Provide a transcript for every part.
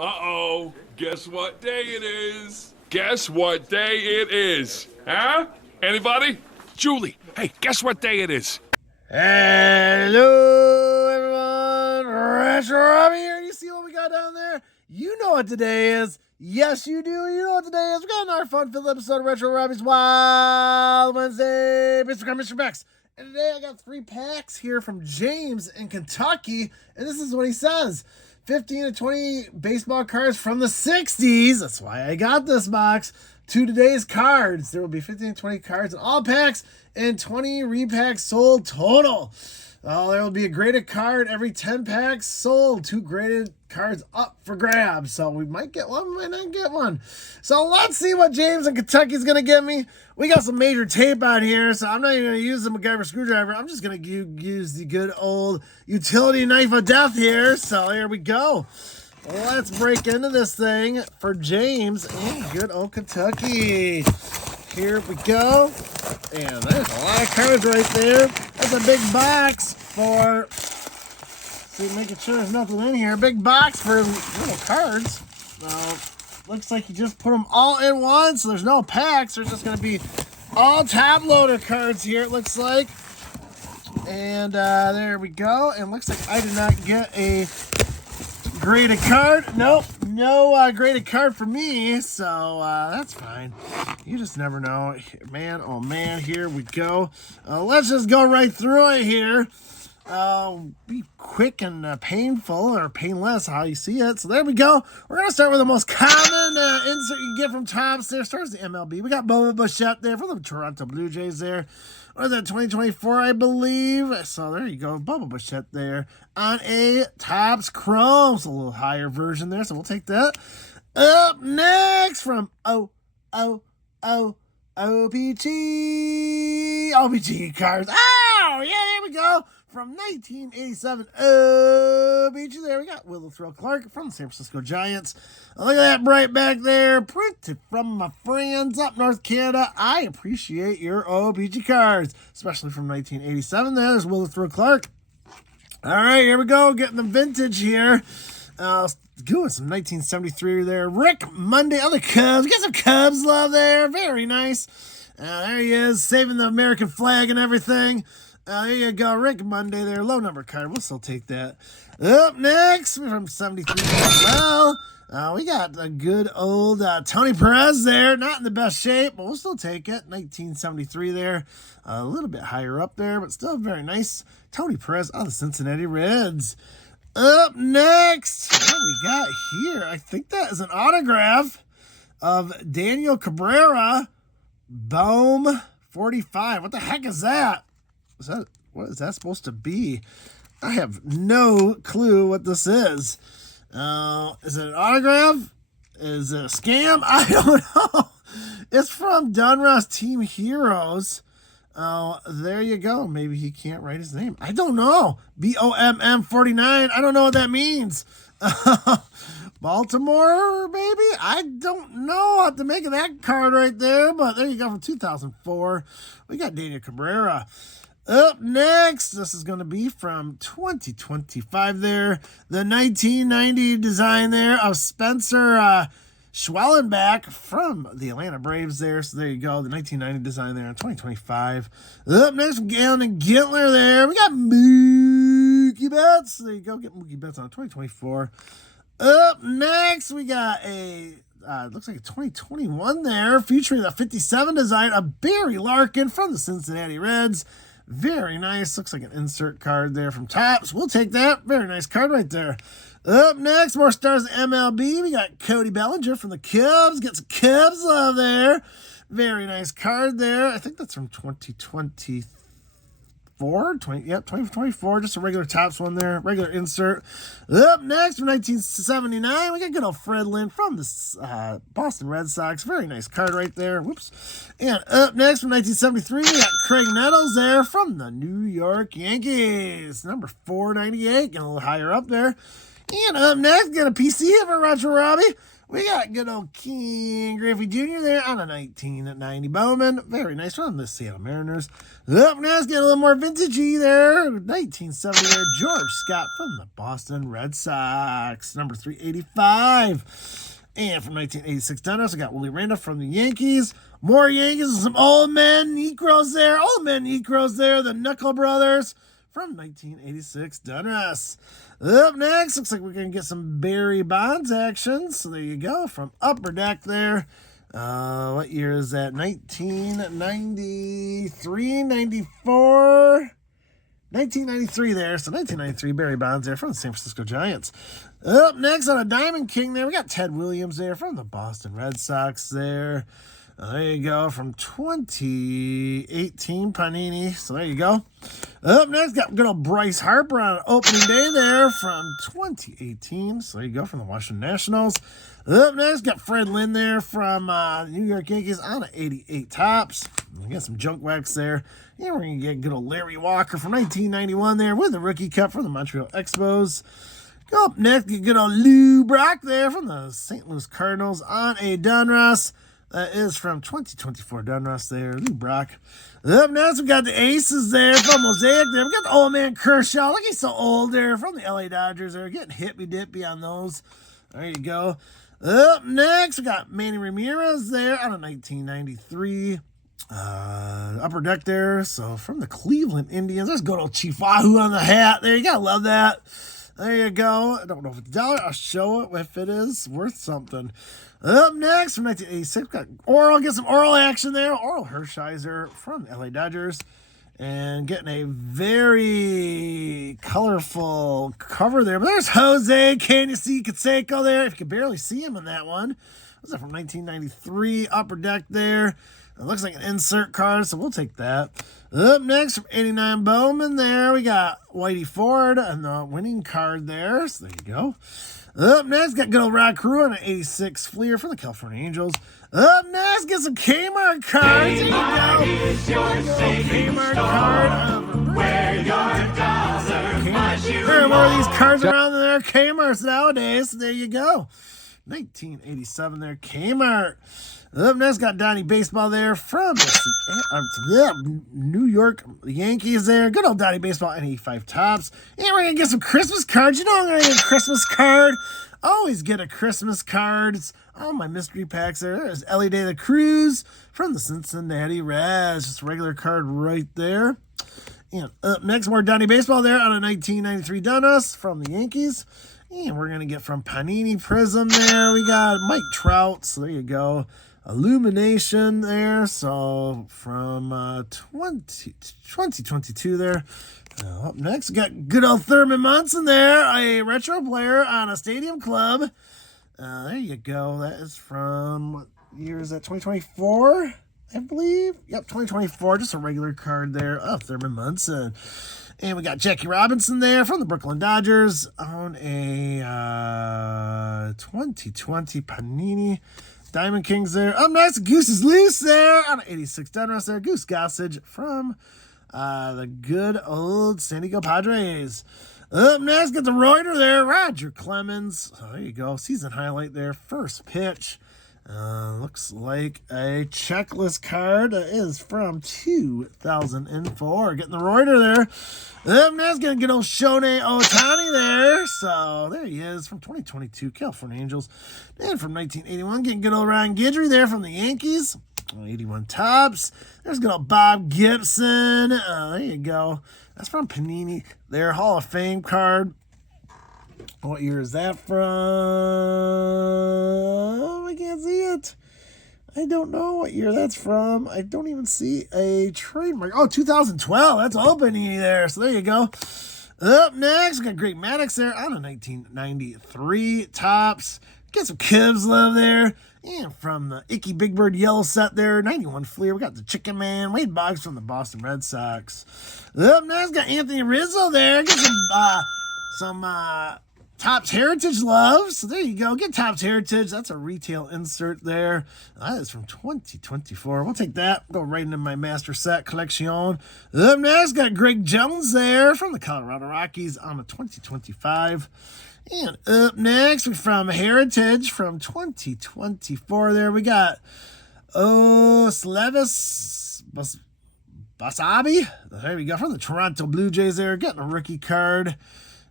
Uh-oh, guess what day it is? Guess what day it is? Huh? Anybody? Julie, hey, guess what day it is? Hello, everyone. Retro Robbie here. You see what we got down there? You know what today is. Yes, you do. You know what today is. We got another fun-filled episode of Retro Robbie's Wild Wednesday. Mr. Bex. And today I got 3 packs here from James in Kentucky. And this is what he says. 15 to 20 baseball cards from the 60s. That's why I got this box. To today's cards. There will be 15 to 20 cards in all packs and 20 repacks sold total. There will be a graded card every 10 packs sold. 2 graded cards up for grabs. So we might get one, we might not get one. So let's see what James in Kentucky is going to give me. We got some major tape on here, so I'm not even going to use the MacGyver screwdriver. I'm just going to use the good old utility knife of death here. So here we go. Let's break into this thing for James in good old Kentucky. Here we go. And there's a lot of cards right there. That's a big box for... See, making sure there's nothing in here. Big box for little cards. Looks like you just put them all in one, so there's no packs. There's just going to be all top loader cards here, it looks like. And there we go. And looks like I did not get a graded card. Nope, no graded card for me, so that's fine. You just never know. Man, oh man, here we go. Let's just go right through it here. Be quick and painful, or painless, how you see it. So there we go. We're going to start with the most common insert you can get from Topps there. Starts the MLB. We got Bubba Bichette there for the Toronto Blue Jays there. Or is that 2024, I believe? So there you go. Bubba Bichette there on a Topps Chrome. So a little higher version there, so we'll take that. Up next from OPG cards. Oh, yeah, there we go. From 1987, OPG. There we got Will Thrill Clark from the San Francisco Giants. Look at that bright back there. Printed from my friends up North Canada. I appreciate your OPG cards, especially from 1987. There's Will Thrill Clark. All right, here we go. Getting the vintage here. Doing some 1973 there. Rick Monday on the Cubs. Get some Cubs love there. Very nice. There he is, saving the American flag and everything. There you go, Rick Monday there. Low number card. We'll still take that. Up next, from 73 as well. We got a good old Tony Perez there. Not in the best shape, but we'll still take it. 1973 there. A little bit higher up there, but still very nice. Tony Perez on the Cincinnati Reds. Up next, what we got here? I think that is an autograph of Daniel Cabrera. Boom 45. What the heck is that? What is that supposed to be? I have no clue what this is. Is it an autograph? Is it a scam? I don't know. It's from Donruss Team Heroes. There you go. Maybe he can't write his name. I don't know. BOMM 49. I don't know what that means. Baltimore, baby? I don't know what to make of that card right there, but there you go from 2004. We got Daniel Cabrera. Up next, this is going to be from 2025 there. The 1990 design there of Spencer Schwellenbach from the Atlanta Braves there. So there you go, the 1990 design there in 2025. Up next, Galen and Gintler there. We got Mookie Betts. There you go, get Mookie Betts on 2024. Up next, we got a... looks like a 2021 there, featuring the 57 design of Barry Larkin from the Cincinnati Reds. Very nice. Looks like an insert card there from Topps. We'll take that. Very nice card right there. Up next, more stars of MLB. We got Cody Bellinger from the Cubs. Get some Cubs love there. Very nice card there. I think that's from 2024. 2024. Just a regular Topps one there. Regular insert. Up next, from 1979, we got good old Fred Lynn from the Boston Red Sox. Very nice card right there. Whoops. And up next, from 1973, we got Craig Nettles there from the New York Yankees. Number 498. Getting a little higher up there. And up next, got a PC of a Retro Robbie. We got good old King Griffey Jr. there on a 1990 Bowman. Very nice from the Seattle Mariners. Up next, get a little more vintagey there. 1970 there, George Scott from the Boston Red Sox. Number 385. And from 1986 Donruss, I got Willie Randolph from the Yankees. More Yankees and some old men Necros there. Old men Necros there, the Knuckle Brothers from 1986 Donruss. Up next, looks like we're going to get some Barry Bonds action. So there you go, from Upper Deck there. What year is that? 1993, 94? 1993 there. So 1993 Barry Bonds there from the San Francisco Giants. Up next on a Diamond King there, we got Ted Williams there from the Boston Red Sox there. There you go, from 2018 Panini. So there you go. Up next, got good old Bryce Harper on opening day there from 2018. So there you go, from the Washington Nationals. Up next, got Fred Lynn there from New York Yankees on an 88 Topps. We got some junk wax there. And we're going to get good old Larry Walker from 1991 there with the rookie cut from the Montreal Expos. Go up next, get good old Lou Brock there from the St. Louis Cardinals on a Donruss. That is from 2024 Donruss there, Lou Brock. Up next, we got the Aces there from Mosaic there. We got the old man Kershaw. Look, he's so old there from the LA Dodgers there. Getting hippy-dippy on those. There you go. Up next, we got Manny Ramirez there out of 1993. Upper Deck there. So from the Cleveland Indians. There's good old Chief Wahoo on the hat there. You gotta love that. There you go. I don't know if it's $1. I'll show it if it is worth something. Up next, from 1986, got Oral. Get some Oral action there. Oral Hershiser from the LA Dodgers. And getting a very colorful cover there. But there's Jose Canseco there. If you can barely see him in that one. Was that from 1993? Upper Deck there. It looks like an insert card, so we'll take that. Up next, from 89 Bowman there, we got Whitey Ford and the winning card there. So there you go. Up next, got good old Rod Carew on an 86 Fleer from the California Angels. Up next, get some Kmart cards. There you go. Kmart card. Where your dollar. There are more of these cards around there. Kmart's nowadays. So there you go. 1987 there, Kmart. Up next, got Donnie Baseball there from the New York Yankees there. Good old Donnie Baseball and 85 Topps. And we're going to get some Christmas cards. You know I'm going to get a Christmas card. Always get a Christmas card. It's all my mystery packs there. There's Ellie De La Cruz from the Cincinnati Reds. Just a regular card right there. And up next, more Donnie Baseball there on a 1993 Donruss from the Yankees. And we're going to get from Panini Prism there. We got Mike Trout. So there you go. Illumination there. So from 2022 there. Up next, we got good old Thurman Munson there. A retro player on a Stadium Club. There you go. That is from, what year is that? 2024, I believe. Yep, 2024. Just a regular card there of Thurman Munson. And we got Jackie Robinson there from the Brooklyn Dodgers on a 2020 Panini. Diamond Kings there. Up next, Goose is Loose there on an 86 Donruss there. Goose Gossage from the good old San Diego Padres. Up next, got the Reuter there. Roger Clemens. Oh, there you go. Season highlight there. First pitch. Looks like a checklist card. Is from 2004. Getting the Reuter there. Up next, gonna get old Shohei Ohtani there. So there he is from 2022 California Angels. And from 1981, getting good old Ryan Guidry there from the Yankees. 81 Topps. There's good old Bob Gibson. There you go. That's from Panini. Their Hall of Fame card. What year is that from? I can't see it. I don't know what year that's from. I don't even see a trademark. Oh, 2012. That's all Panini there. So there you go. Up next, we got Greg Maddux there on a 1993 Topps. Get some Cubs love there. And from the Icky Big Bird yellow set there, 91 Fleer, we got the Chicken Man, Wade Boggs from the Boston Red Sox. Up next, got Anthony Rizzo there. Get some Topps Heritage Love. So there you go. Get Topps Heritage. That's a retail insert there. That is from 2024. We'll take that. Go right into my master set collection. Up next, got Greg Jones there from the Colorado Rockies on a 2025. And up next, from Heritage from 2024 there, we got Slevis Basabi. There we go. From the Toronto Blue Jays there. Getting a rookie card.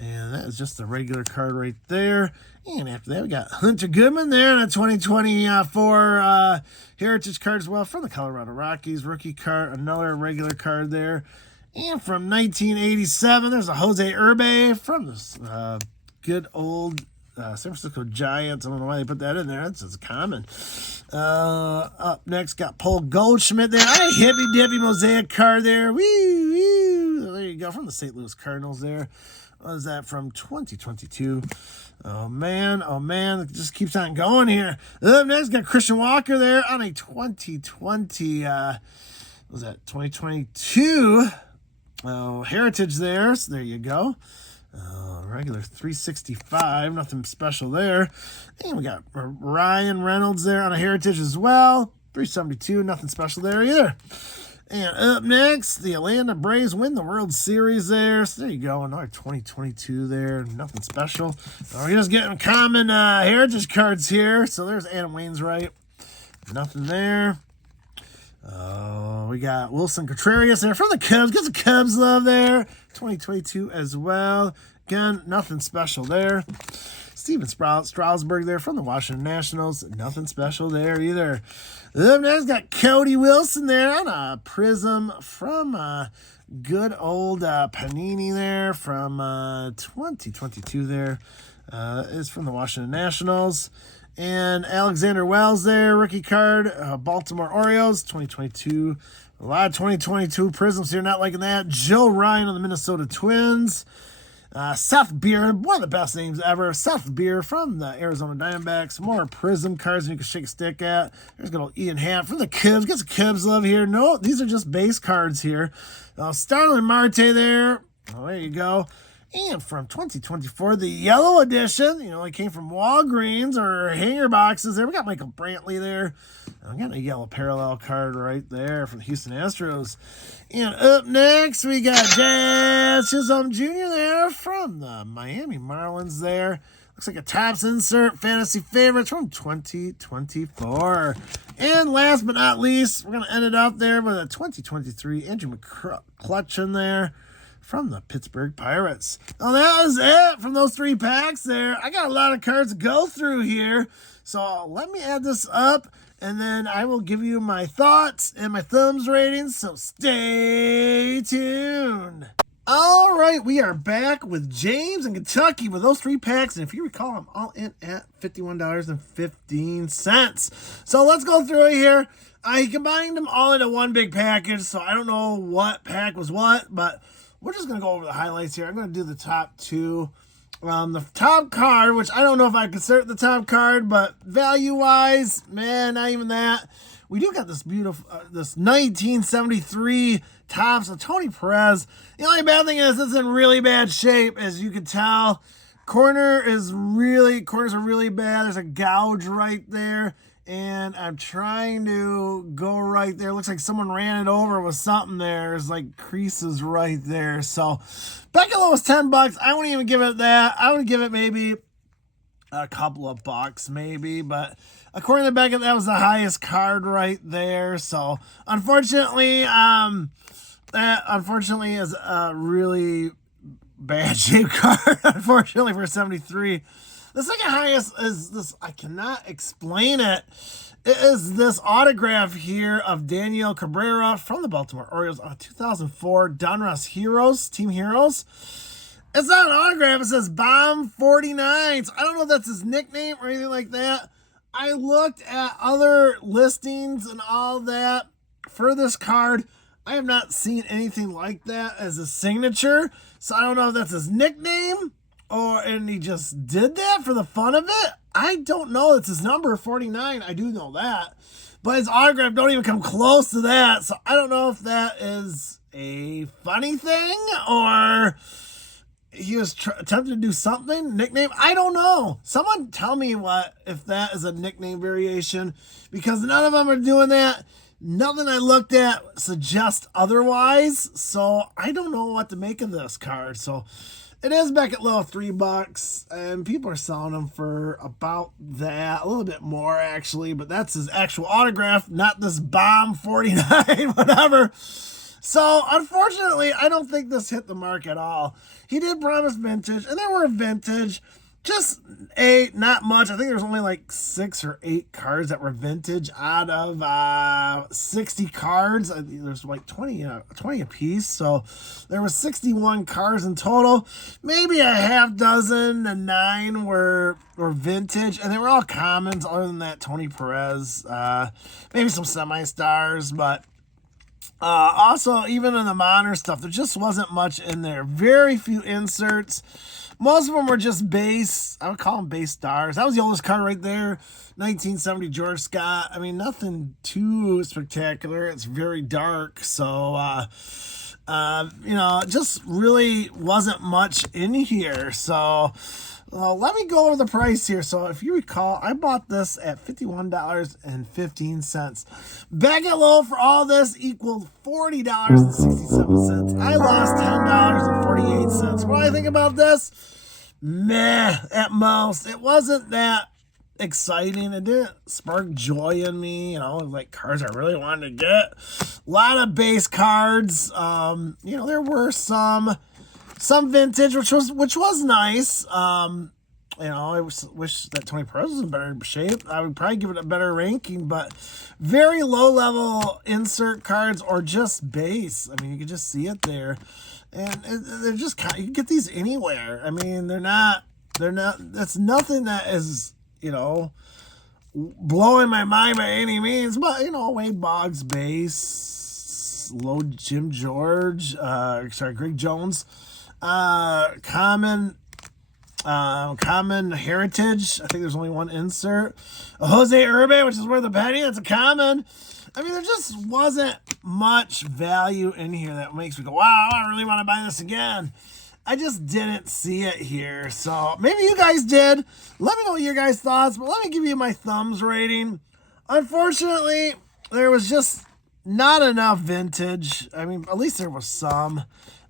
And that is just a regular card right there. And after that, we got Hunter Goodman there in a 2024 Heritage card as well from the Colorado Rockies. Rookie card, another regular card there. And from 1987, there's a Jose Urbe from this good old San Francisco Giants. I don't know why they put that in there. That's just common. Up next, got Paul Goldschmidt there. A hippy dippy mosaic card there. Woo, woo. There you go. From the St. Louis Cardinals there. What is that from 2022? Oh man, it just keeps on going here. Up next, got Christian Walker there on a 2020. Was that 2022? Heritage there. So there you go. Regular 365, nothing special there. And we got Ryan Reynolds there on a Heritage as well. 372, nothing special there either. And up next, the Atlanta Braves win the World Series there. So there you go, another 2022 there. Nothing special. We're just getting common Heritage cards here. So there's Adam Wainwright. Nothing there. We got Wilson Contreras there from the Cubs. Get the Cubs love there. 2022 as well. Again, nothing special there. Steven Strasburg there from the Washington Nationals. Nothing special there either. Up next, got Cody Wilson there on a Prism from good old Panini there from 2022 there. Is from the Washington Nationals. And Alexander Wells there, rookie card, Baltimore Orioles, 2022. A lot of 2022 Prisms here, not liking that. Joe Ryan of the Minnesota Twins. Seth Beer, one of the best names ever. Seth Beer from the Arizona Diamondbacks. More Prism cards than you can shake a stick at. There's good old Ian Happ from the Cubs. Gets the Cubs love here. No, these are just base cards here. Starling Marte there. Oh, there you go. And from 2024, the yellow edition, it came from Walgreens or hanger boxes there. We got Michael Brantley there. I got a yellow parallel card right there for the Houston Astros. And up next, we got Jazz Chisholm Jr. there from the Miami Marlins there. Looks like a Topps insert, fantasy favorites from 2024. And last but not least, we're going to end it up there with a 2023 Andrew McCutchen there from the Pittsburgh Pirates. Well, that was it from those 3 packs there. I got a lot of cards to go through here. So let me add this up, and then I will give you my thoughts and my thumbs ratings. So stay tuned. All right, we are back with James in Kentucky with those 3 packs. And if you recall, I'm all in at $51.15. So let's go through it here. I combined them all into one big package, so I don't know what pack was what, but we're just going to go over the highlights here. I'm going to do the top 2. The top card, which I don't know if I consider it the top card, but value-wise, man, not even that. We do got this beautiful, this 1973 Topps of Tony Perez. The only bad thing is it's in really bad shape, as you can tell. Corners are really bad. There's a gouge right there. And I'm trying to go right there. Looks like someone ran it over with something there. There's like creases right there. So back at was $10. I wouldn't even give it that. I would give it maybe a couple of bucks maybe. But according to Beckett, that was the highest card right there. So unfortunately, that unfortunately is a really bad shape card. Unfortunately for 73. The second highest is this, I cannot explain it. It is this autograph here of Daniel Cabrera from the Baltimore Orioles on 2004 Donruss Heroes, Team Heroes. It's not an autograph, it says Bomb 49. So I don't know if that's his nickname or anything like that. I looked at other listings and all that for this card. I have not seen anything like that as a signature. So I don't know if that's his nickname. And he just did that for the fun of it? I don't know. It's his number 49. I do know that. But his autograph don't even come close to that. So I don't know if that is a funny thing or he was attempting to do something, nickname. I don't know. Someone tell me if that is a nickname variation, because none of them are doing that. Nothing I looked at suggests otherwise. So I don't know what to make of this card. So it is back at low $3, and people are selling them for about that, a little bit more actually, but that's his actual autograph, not this bomb 49, whatever. So unfortunately, I don't think this hit the mark at all. He did promise vintage, and there were vintage, just not much. I think there's only like 6 or 8 cards that were vintage out of 60 cards. There's like 20 a piece, so there were 61 cards in total. Maybe a half dozen to 9 were vintage, and they were all commons. Other than that, Tony Perez, maybe some semi-stars, but also even in the modern stuff, there just wasn't much in there. Very few inserts. Most of them were just base. I would call them base stars. That was the oldest card right there, 1970 George Scott. I mean, nothing too spectacular. It's very dark, so just really wasn't much in here. So let me go over the price here. So if you recall, I bought this at $51.15. Bag at low for all this equaled $40.67. I lost $10.48. What do I think about this? Meh, at most. It wasn't that exciting. It didn't spark joy in me, like cards I really wanted to get. A lot of base cards. There were some vintage, which was nice. I wish that Tony Perez was in better shape. I would probably give it a better ranking, but very low level insert cards or just base. I mean, you can just see it there, and they're just you can get these anywhere. I mean, they're not. That's nothing that is blowing my mind by any means. But Wade Boggs base, low Jim George, Greg Jones. Common heritage. I think there's only one insert. A Jose Urbe, which is worth a penny. That's a common. I mean, there just wasn't much value in here that makes me go, wow, I really want to buy this again. I just didn't see it here. So maybe you guys did. Let me know your guys' thoughts, but let me give you my thumbs rating. Unfortunately, there was just not enough vintage. I mean, at least there was some.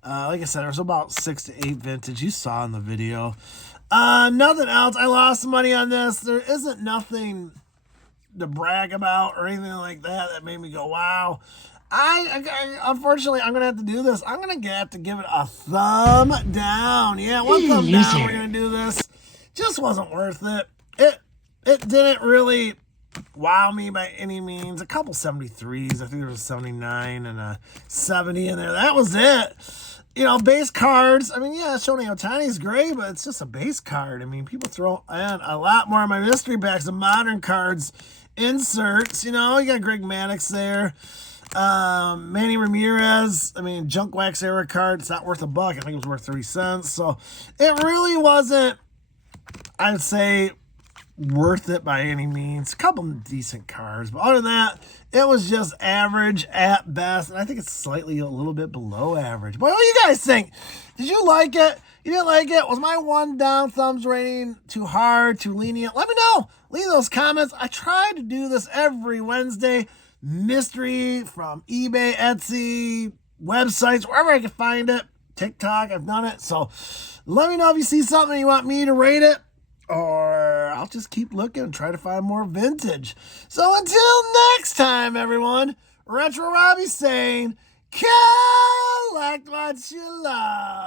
Like I said, there was about 6 to 8 vintage. You saw in the video. Nothing else. I lost money on this. There isn't nothing to brag about or anything like that made me go, wow. Unfortunately, I'm going to have to do this. I'm going to have to give it a thumb down. Yeah, one thumb down. We're going to do this. Just wasn't worth it. It didn't really wow me by any means. A couple 73s. I think there was a 79 and a 70 in there. That was it. Base cards. I mean, yeah, Shohei Ohtani is great, but it's just a base card. I mean, people throw in a lot more of my mystery packs of modern cards inserts. You got Greg Maddux there. Manny Ramirez. I mean, junk wax era card. It's not worth $1. I think it was worth 30 cents. So it really wasn't, I'd say, worth it by any means. A couple decent cards, but other than that, it was just average at best, and I think it's slightly a little bit below average. But what do you guys think? Did you like it? You didn't like it? Was my one down thumbs rating too hard, too lenient? Let me know. Leave those comments. I try to do this every Wednesday. Mystery from eBay, Etsy, websites, wherever I can find it. TikTok, I've done it. So let me know if you see something you want me to rate it, or I'll just keep looking and try to find more vintage. So until next time, everyone, Retro Robbie saying, collect what you love.